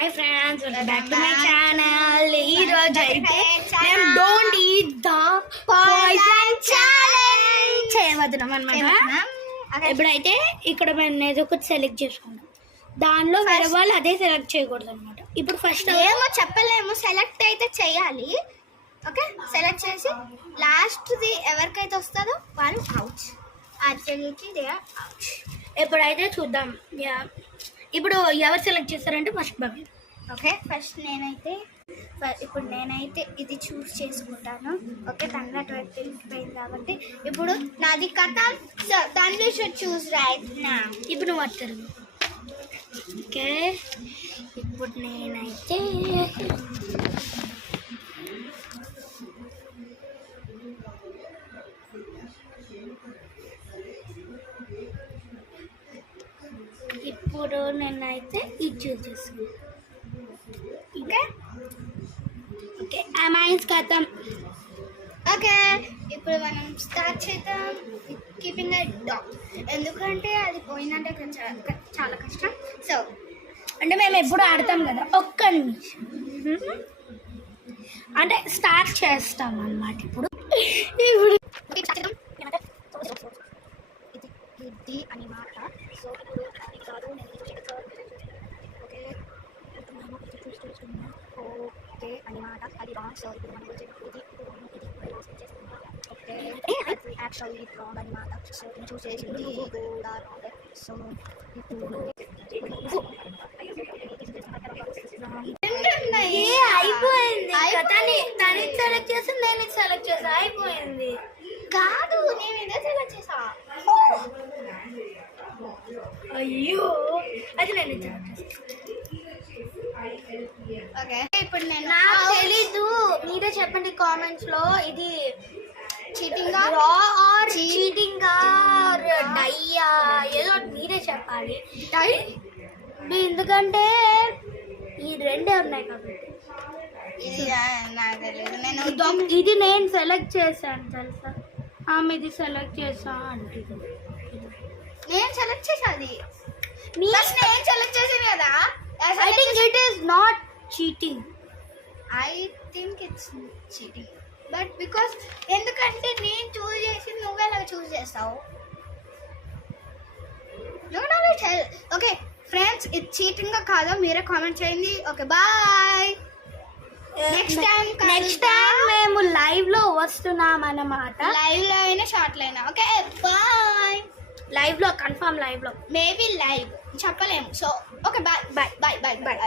Hi friends, welcome back to my channel. ఈ రోజు అయితే మేము don't eat the poison challenge చేయబోతున్నాం అన్నమాట. ఇప్పుడైతే ఇక్కడ మేము ఏదో ఒకటి సెలెక్ట్ చేసుకుంటాం, దానిలో వేరే వాళ్ళు అదే సెలెక్ట్ చేయకూడదు అనమాట. ఇప్పుడు ఫస్ట్ ఏమో చెప్పలేము, సెలెక్ట్ అయితే చేయాలి. ఓకే, సెలెక్ట్ చేసి లాస్ట్ది ఎవరికైతే వస్తుందో వాళ్ళు అవుట్. ఇప్పుడైతే చూద్దాం. ఇప్పుడు ఎవరు సెలెక్ట్ చేస్తారంటే ఫస్ట్ బాబీ. ఓకే, ఫస్ట్ ఇప్పుడు నేనైతే ఇది చూస్ చేసుకుంటాను. ఓకే, తన వెళ్ళిపోయింది కాబట్టి ఇప్పుడు నాది కథ. దాన్ని షుడ్ చూస్ రైట్ నా. ఇప్పుడు నువ్వు వస్తారు. ఓకే, ఇప్పుడు నేనైతే ఇది చూస్ చేసుకున్నాను. ఓకే ఓకే, మైన్స్ కథం. ఓకే, ఇప్పుడు మనం స్టార్ట్ చేద్దాం. కీపింగ్ ఎ డాగ్, ఎందుకంటే అది పోయిందంటే చాలా కష్టం. సో అంటే మేము ఎప్పుడు ఆడతాం కదా, ఒక్క నిమిషం అంటే స్టార్ట్ చేస్తాం అన్నమాట. ఇప్పుడు ఇది అని మాట. సో ఇప్పుడు అది కాదు, నేను ఇది చేస్తాను. ఓకే, ఓకే అని మాట, అది రాంగ్. సో ఇప్పుడు మనం ఇది ఓకే, యాక్చువల్లీ రాంగ్ అని మాట. సో నేను చూస్ చేసింది కూడా రాంగ్. సో ఇప్పుడు అయిపోయింది. తను సెలెక్ట్ చేసి నేను సెలెక్ట్ చేసా, అయిపోయింది. కాదు, నేను ఇదే సెలెక్ట్ చేసా. అయ్యో, అది నేను ఓకే, ఇప్పుడు నేను నాకు తెలీదు, మీరే చెప్పండి కామెంట్స్ లో. ఇది చీటింగ్ చీటింగ్ ఆర్ డైయా, ఏదో మీరే చెప్పాలి. ఎందుకంటే ఈ రెండే ఉన్నాయి కాబట్టి. ఇది నాకు తెలియదు. ఇది నేను సెలెక్ట్ చేశాను తెలుసా, ఆమె ఇది సెలెక్ట్ చేసా అంటే నేను సెలెక్ట్ చేసాది. నేను సెలెక్ట్ చేసాను కదా. I think it is not cheating. I think it's cheating, but because ఎందుకంటే నేను చూస్ చేసి నువ్వు ఎలా చూస్ చేస్తావు. ఓకే ఫ్రెండ్స్, ఇది చీటింగ్ కాదో మీరే కామెంట్ చేయండి. Okay, bye. నెక్స్ట్ టైం మేము లైవ్ లో వస్తున్నాం అన్నమాట. లైవ్ లో అయినా షార్ట్ లో అయినా. Okay, bye. లైవ్ లో కన్ఫర్మ్, లైవ్ లో మేబీ లైవ్ చెప్పలేము. So okay, bye bye bye bye bye.